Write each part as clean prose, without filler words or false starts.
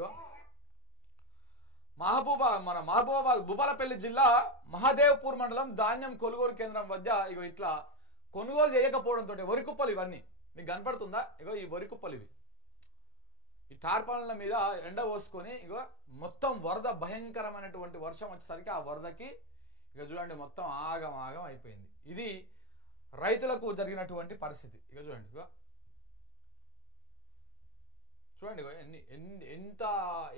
ఇగో మహబూబాబాద్ భూపాలపల్లి జిల్లా మహదేవ్పూర్ మండలం ధాన్యం కొనుగోలు కేంద్రం వద్ద ఇగో ఇట్లా కొనుగోలు చేయకపోవడంతో వరి కుప్పలు ఇవన్నీ మీకు కనపడుతుందా? ఇగో ఈ వరి కుప్పలు ఇవి ఈ టార్పాలన మీద ఎండ పోసుకొని ఇగో మొత్తం వరద భయంకరమైనటువంటి వర్షం వచ్చేసరికి ఆ వరదకి ఇక చూడండి మొత్తం ఆగం ఆగం అయిపోయింది. ఇది రైతులకు జరిగినటువంటి పరిస్థితి. ఇక చూడండి ఇగో చూడండి ఎంత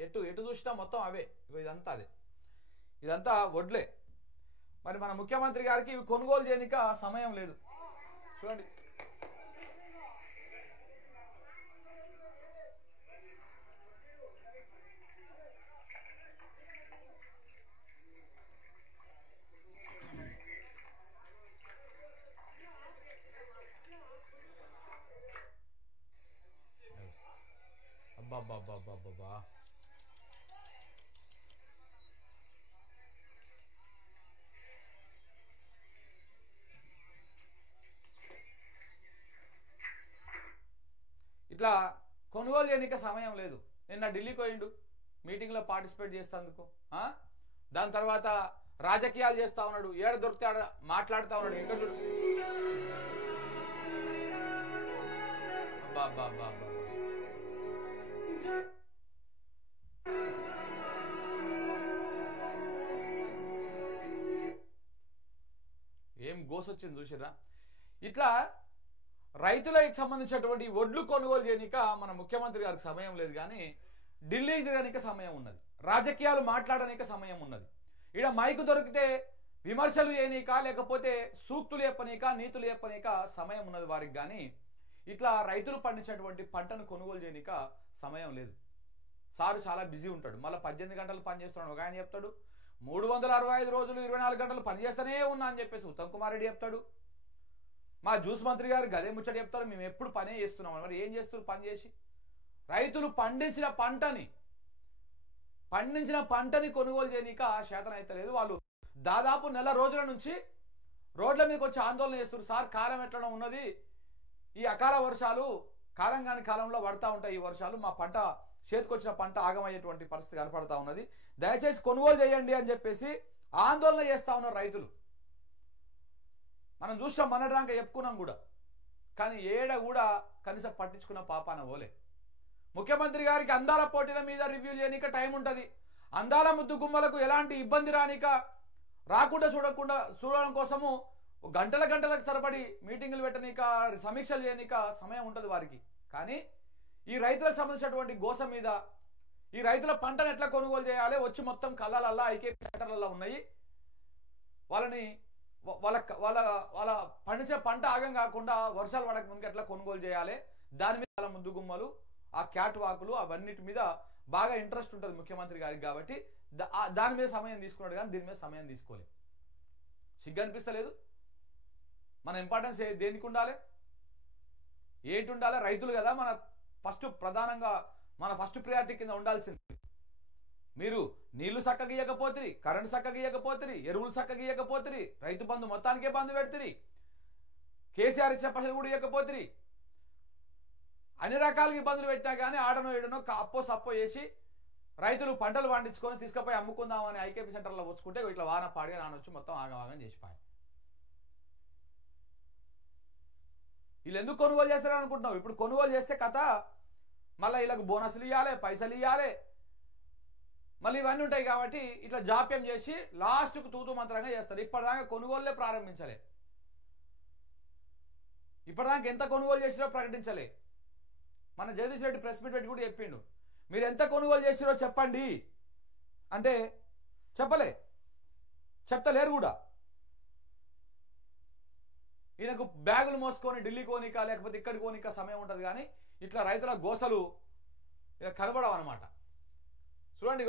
ఎటు చూసినా మొత్తం అవే. ఇగో ఇదంతా అదే, ఇదంతా వడ్లే. మరి మన ముఖ్యమంత్రి గారికి ఇవి కొనుగోలు చేయడానికి సమయం లేదు. చూడండి అబ్బా ఇట్లా కొనుగోలు చేయడానికి సమయం లేదు. నిన్న ఢిల్లీకి పోయిండు, మీటింగ్లో పార్టిసిపేట్ చేస్తేందుకు. దాని తర్వాత రాజకీయాలు చేస్తా ఉన్నాడు, ఏడ దొరికితే ఆడ మాట్లాడుతూ ఉన్నాడు. ఇంకా చూడు అబ్బా ఏం గోసొచ్చింది చూసిరా. ఇట్లా రైతులకు సంబంధించినటువంటి ఒడ్లు కొనుగోలు చేయనిక మన ముఖ్యమంత్రి గారికి సమయం లేదు, కానీ ఢిల్లీ తిరగడానికి సమయం ఉన్నది, రాజకీయాలు మాట్లాడడానికి సమయం ఉన్నది. ఈడ మైకు దొరికితే విమర్శలు చేయనీక, లేకపోతే సూక్తులు చెప్పనీక, నీతులు చెప్పనీక సమయం ఉన్నది వారికి. కానీ ఇట్లా రైతులు పండించినటువంటి పంటను కొనుగోలు చేయనీక సమయం లేదు. సారు చాలా బిజీ ఉంటాడు, మళ్ళీ 18 గంటలు పని చేస్తున్నాడు. ఒక ఆయన చెప్తాడు 365 రోజులు 24 గంటలు పని చేస్తూనే ఉన్నా అని చెప్పేసి ఉత్తమ్ కుమార్ రెడ్డి చెప్తాడు. మా జ్యూస్ మంత్రి గారు గదే ముచ్చట చెప్తారు, మేము ఎప్పుడు పనే చేస్తున్నాం. మరి ఏం చేస్తారు పని చేసి? రైతులు పండించిన పంటని కొనుగోలు చేయనీక శాతం అయితే లేదు. వాళ్ళు దాదాపు నెల రోజుల నుంచి రోడ్ల మీదకి వచ్చి ఆందోళన చేస్తారు. సార్ కాలం ఎట్లా ఉన్నది, ఈ అకాల వర్షాలు కాలం కాని కాలంలో పడతా ఉంటాయి, ఈ వర్షాలు మా పంట చేతికొచ్చిన పంట ఆగమయ్యేటువంటి పరిస్థితి కనపడతా ఉన్నది, దయచేసి కొనుగోలు చేయండి అని చెప్పేసి ఆందోళన చేస్తా ఉన్నారు రైతులు. మనం చూసాం, మొన్నటిదాకా చెప్పుకున్నాం కూడా. కానీ ఏడ కూడా కనీసం పట్టించుకున్న పాపాన ఓలే. ముఖ్యమంత్రి గారికి అందాల పోటీల మీద రివ్యూ చేయనిక టైం ఉంటుంది, అందాల ముద్దు గుమ్మలకు ఎలాంటి ఇబ్బంది రాకుండా చూడడం కోసము గంటల తరబడి మీటింగులు పెట్టనీక, సమీక్షలు చేయనీక సమయం ఉంటుంది వారికి. కానీ ఈ రైతులకు సంబంధించినటువంటి గోస మీద, ఈ రైతుల పంటను ఎట్లా కొనుగోలు చేయాలి, వచ్చి మొత్తం కళ్ళాలల్లా ఐకేపీ సెంటర్లలో ఉన్నాయి, వాళ్ళ పండించిన పంట ఆగం కాకుండా వర్షాలు పడక ముందుకు ఎట్లా కొనుగోలు చేయాలి, దాని మీద ముద్దు గుమ్మలు, ఆ క్యాట్ వాకులు, అవన్నిటి మీద బాగా ఇంట్రెస్ట్ ఉంటుంది ముఖ్యమంత్రి గారికి. కాబట్టి దాని మీద సమయం తీసుకున్నాడు, కానీ దీని మీద సమయం తీసుకోలేదు. సిగ్గు అనిపిస్తలేదు? మన ఇంపార్టెన్స్ దేనికి ఉండాలి, ఏంటి ఉండాలి? రైతులు కదా మన ప్రధానంగా మన ఫస్ట్ ప్రయారిటీ కింద ఉండాల్సింది. మీరు నీళ్లు చక్కగా ఇయ్యకపోతురి, కరెంటు చక్కగా ఇయ్యకపోతురి, ఎరువులు చక్కగా ఇయ్యకపోతురి, రైతు బంధు మొత్తానికే బంధు పెడుతురి, కేసీఆర్ ఇచ్చిన పైసలు కూడా ఇయ్యకపోతురి, అన్ని రకాలుగా ఇబ్బందులు పెట్టినా కానీ ఆడనో ఏడనో అప్పో సప్పో చేసి రైతులు పంటలు పండించుకొని తీసుకుపోయి అమ్ముకుందామని ఐకేపీ సెంటర్లో వచ్చుకుంటే ఇట్లా వాన పాడిగా నానొచ్చి మొత్తం ఆగం చేసిపోయాయి. వీళ్ళు ఎందుకు కొనుగోలు చేస్తారని అనుకుంటున్నావు? ఇప్పుడు కొనుగోలు చేస్తే కథ మళ్ళీ వీళ్ళకు బోనస్లు ఇవ్వాలి, పైసలు ఇవ్వాలి, మళ్ళీ ఇవన్నీ ఉంటాయి. కాబట్టి ఇట్లా జాప్యం చేసి లాస్ట్కు తూతూ మంత్రంగా చేస్తారు. ఇప్పటిదాకా కొనుగోలులే ప్రారంభించలే, ఇప్పటిదాకా ఎంత కొనుగోలు చేసిరో ప్రకటించలే. మన జగదీష్ రెడ్డి ప్రెస్ మీట్ పెట్టి కూడా చెప్పిండు, మీరు ఎంత కొనుగోలు చేసిరో చెప్పండి అంటే చెప్తలేరు కూడా. ఈయనకు బ్యాగులు మోసుకొని ఢిల్లీ కోనిక, లేకపోతే ఇక్కడికి కోనిక సమయం ఉంటుంది, కానీ ఇట్లా రైతుల గోసలు ఇక కనబడవు అనమాట. చూడండి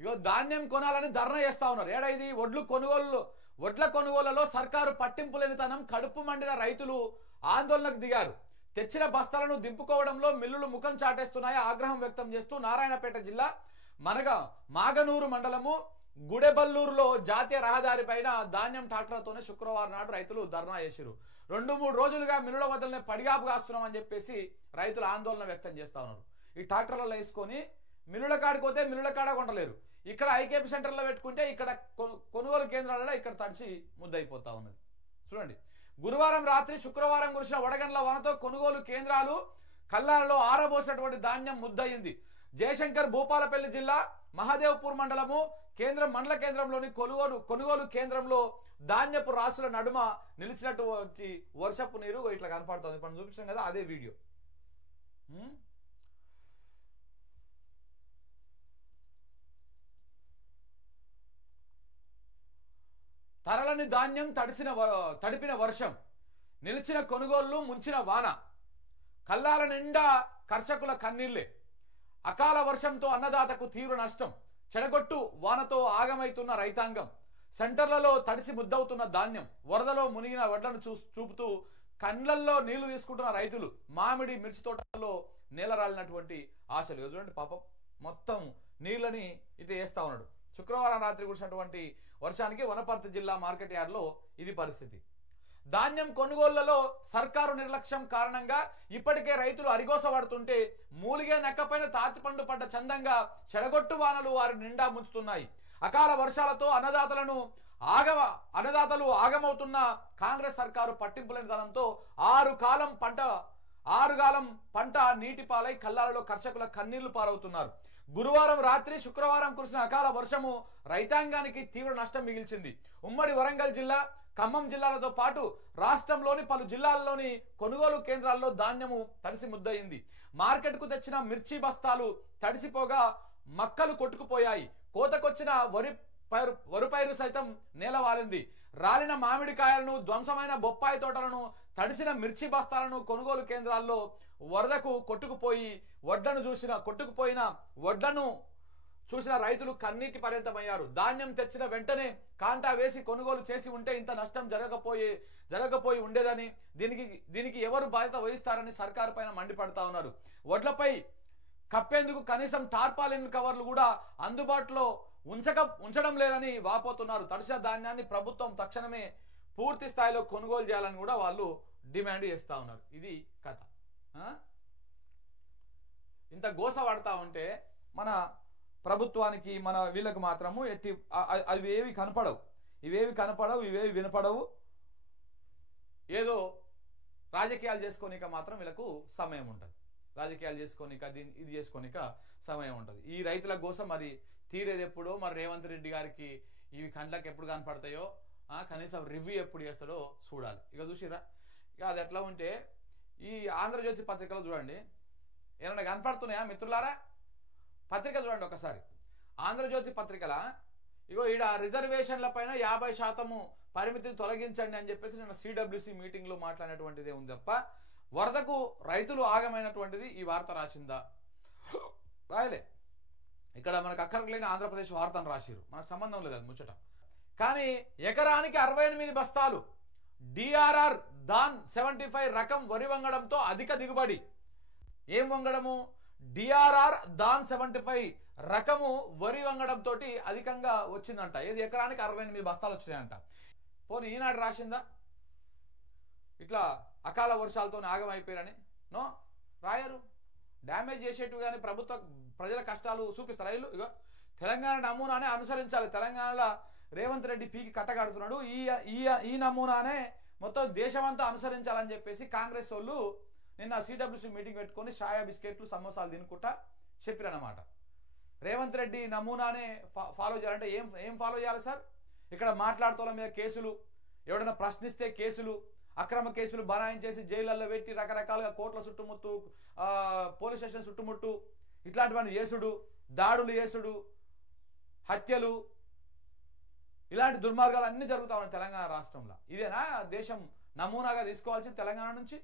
ఇగో ధాన్యం కొనాలని ధర్నా చేస్తా ఉన్నారు. ఏడా ఇది? వడ్ల కొనుగోళ్లలో సర్కారు పట్టింపు లేనితనం కడుపు మండిన రైతులు ఆందోళనకు దిగారు. తెచ్చిన బస్తాలను దింపుకోవడంలో మిల్లులు ముఖం చాటేస్తున్నాయి ఆగ్రహం వ్యక్తం చేస్తూ నారాయణపేట జిల్లా మాగనూరు మండలము గుడెబల్లూరులో జాతీయ రహదారి పైన ధాన్యం ట్రాక్టర్తోనే శుక్రవారం నాడు రైతులు ధర్నా చేశారు. 2-3 రోజులుగా మిల్లుల వద్దలనే పడిగాపు కాస్తున్నామని చెప్పేసి రైతులు ఆందోళన వ్యక్తం చేస్తా ఉన్నారు. ఈ ట్రాక్టర్లలో వేసుకొని మిల్లుల కాడికి పోతే మిల్లుల కాడ కొంటలేరు, ఇక్కడ ఐకేపీ సెంటర్లో పెట్టుకుంటే ఇక్కడ కొనుగోలు కేంద్రాలలో ఇక్కడ తడిసి ముద్దయిపోతా ఉన్నది. చూడండి, గురువారం రాత్రి శుక్రవారం కురిసిన వడగండ్ల వానతో కొనుగోలు కేంద్రాలు కల్లాలలో ఆరబోసినటువంటి ధాన్యం ముద్దయింది. జయశంకర్ భూపాలపల్లి జిల్లా మహాదేవ్పూర్ మండలము మండల కేంద్రంలోని కొనుగోలు కేంద్రంలో ధాన్యపు రాసుల నడుమ నిలిచినటువంటి వర్షపు నీరు ఇట్లా కనపడుతుంది. ఇప్పుడు చూపించాం కదా, అదే వీడియో. తరలని ధాన్యం తడిపిన వర్షం, నిలిచిన కొనుగోళ్లు, ముంచిన వాన, కల్లాల నిండా కర్షకుల కన్నీళ్లే. అకాల వర్షంతో అన్నదాతకు తీవ్ర నష్టం, చెడగొట్టు వానతో ఆగమైతున్న రైతాంగం, సెంటర్లలో తడిసి ముద్దవుతున్న ధాన్యం, వరదలో మునిగిన వడ్లను చూపుతూ కండ్లల్లో నీళ్లు తీసుకుంటున్న రైతులు, మామిడి మిర్చి తోటల్లో నేలరాలినటువంటి ఆశలు. చూడండి పాపం, మొత్తం నీళ్ళని ఇటు వేస్తా ఉన్నాడు. శుక్రవారం రాత్రి కురిసినటువంటి వర్షానికి వనపర్తి జిల్లా మార్కెట్ యార్డ్లో ఇది పరిస్థితి. ధాన్యం కొనుగోళ్లలో సర్కారు నిర్లక్ష్యం కారణంగా ఇప్పటికే రైతులు అరిగోస పడుతుంటే మూలిగే నెక్కపైన తాటిపండు పడ్డ చందంగా చెడగొట్టు వానలు వారి నిండా ముంచుతున్నాయి. అకాల వర్షాలతో అన్నదాతలు ఆగమవుతున్న కాంగ్రెస్ సర్కారు పట్టింపులేని ధనంతో ఆరుగాలం పంట నీటిపాలై కల్లాలలో కర్షకుల కన్నీళ్లు పారవుతున్నారు. గురువారం రాత్రి శుక్రవారం కురిసిన అకాల వర్షము రైతాంగానికి తీవ్ర నష్టం మిగిల్చింది. ఉమ్మడి వరంగల్ జిల్లా, ఖమ్మం జిల్లాలతో పాటు రాష్ట్రంలోని పలు జిల్లాల్లోని కొనుగోలు కేంద్రాల్లో ధాన్యము తడిసి ముద్దయింది. మార్కెట్కు తెచ్చిన మిర్చి బస్తాలు తడిసిపోగా మక్కలు కొట్టుకుపోయాయి. కోతకొచ్చిన వరి పైరు సైతం నేలవాలింది. రాలిన మామిడికాయలను, ధ్వంసమైన బొప్పాయి తోటలను, తడిసిన మిర్చి బస్తాలను కొనుగోలు కేంద్రాల్లో వరదకు కొట్టుకుపోయిన వడ్లను చూసిన రైతులు కన్నీటి పర్యంతమయ్యారు. ధాన్యం తెచ్చిన వెంటనే కాంటా వేసి కొనుగోలు చేసి ఉంటే ఇంత నష్టం జరగకపోయి ఉండేదని, దీనికి ఎవరు బాధ్యత వహిస్తారని సర్కారు పైన మండిపడతా ఉన్నారు. వడ్లపై కప్పేందుకు కనీసం టార్పాలిన్ కవర్లు కూడా అందుబాటులో ఉంచడం లేదని వాపోతున్నారు. తడిసిన ధాన్యాన్ని ప్రభుత్వం తక్షణమే పూర్తి స్థాయిలో కొనుగోలు చేయాలని కూడా వాళ్ళు డిమాండ్ చేస్తా ఉన్నారు. ఇది కథ. ఇంత గోస పడతా ఉంటే మన ప్రభుత్వానికి, మన వీళ్ళకు మాత్రము ఇవేవి కనపడవు, ఇవేవి వినపడవు. ఏదో రాజకీయాలు చేసుకోనిక మాత్రం వీళ్ళకు సమయం ఉంటుంది, రాజకీయాలు చేసుకోనిక ఇది చేసుకోనిక సమయం ఉంటుంది. ఈ రైతుల గోస మరి తీరేది ఎప్పుడో, మరి రేవంత్ రెడ్డి గారికి ఇవి కండ్లకు ఎప్పుడు కనపడతాయో, కనీసం రివ్యూ ఎప్పుడు చేస్తాడో చూడాలి. ఇక చూసిరా, ఇక అది ఎట్లా ఉంటే ఈ ఆంధ్రజ్యోతి పత్రికలో చూడండి, ఏమన్నా కనపడుతున్నాయా మిత్రులారా? పత్రిక చూడండి ఒకసారి. ఆంధ్రజ్యోతి పత్రికల ఇగో ఈడ రిజర్వేషన్ల పైన 50% పరిమితిని తొలగించండి అని చెప్పేసి నేను సిడబ్ల్యూసి మీటింగ్ లో మాట్లాడినటువంటిదే ఉంది తప్ప వరదకు రైతులు ఆగమైనటువంటిది ఈ వార్త రాసిందా? రాయలే. ఇక్కడ మనకు అక్కర్లేని ఆంధ్రప్రదేశ్ వార్తను రాసిరు, మనకు సంబంధం లేదు అది ముచ్చట. కానీ ఎకరానికి 68 బస్తాలు డిఆర్ఆర్ దాన్ 75 రకం వరి వంగడంతో అధిక దిగుబడి. ఏం వంగడము? డిఆర్ఆర్ దాన్ 75 రకము వరి వంగడంతో అధికంగా వచ్చిందంట. ఏది? ఎకరానికి 68 బస్తాలు వచ్చినాయంట. పోనీ ఈనాడు రాసిందా ఇట్లా అకాల వర్షాలతో ఆగమైపోయారని? నో, రాయరు. డ్యామేజ్ చేసేట్టు కానీ ప్రజల కష్టాలు చూపిస్తారు వీళ్ళు. ఇగో తెలంగాణ నమూనానే అనుసరించాలి. తెలంగాణలో రేవంత్ రెడ్డి పీకి కట్టగడుతున్నాడు. ఈ నమూనానే మొత్తం దేశమంతా అనుసరించాలని చెప్పేసి కాంగ్రెస్ వాళ్ళు నిన్న సిడబ్ల్యూసి మీటింగ్ పెట్టుకొని షాయా బిస్కెట్లు, సమోసాలు తినుకుంటా చెప్పిరన్నమాట. రేవంత్ రెడ్డి నమూనానే ఫాలో చేయాలంటే ఏం ఫాలో చేయాలి సార్? ఇక్కడ మాట్లాడుతోళ్ళ మీద కేసులు, ఎవడైనా ప్రశ్నిస్తే కేసులు, అక్రమ కేసులు బనాయించేసి జైళ్ళల్లో పెట్టి రకరకాలుగా కోట్ల చుట్టుముట్టు, పోలీస్ స్టేషన్ చుట్టుముట్టు, ఇట్లాంటివన్నీ చేసుడు, దాడులు చేసుడు, హత్యలు, ఇలాంటి దుర్మార్గాలు అన్నీ జరుగుతా ఉన్నాయి తెలంగాణ రాష్ట్రంలో. ఇదేనా దేశం నమూనాగా తీసుకోవాల్సింది తెలంగాణ నుంచి?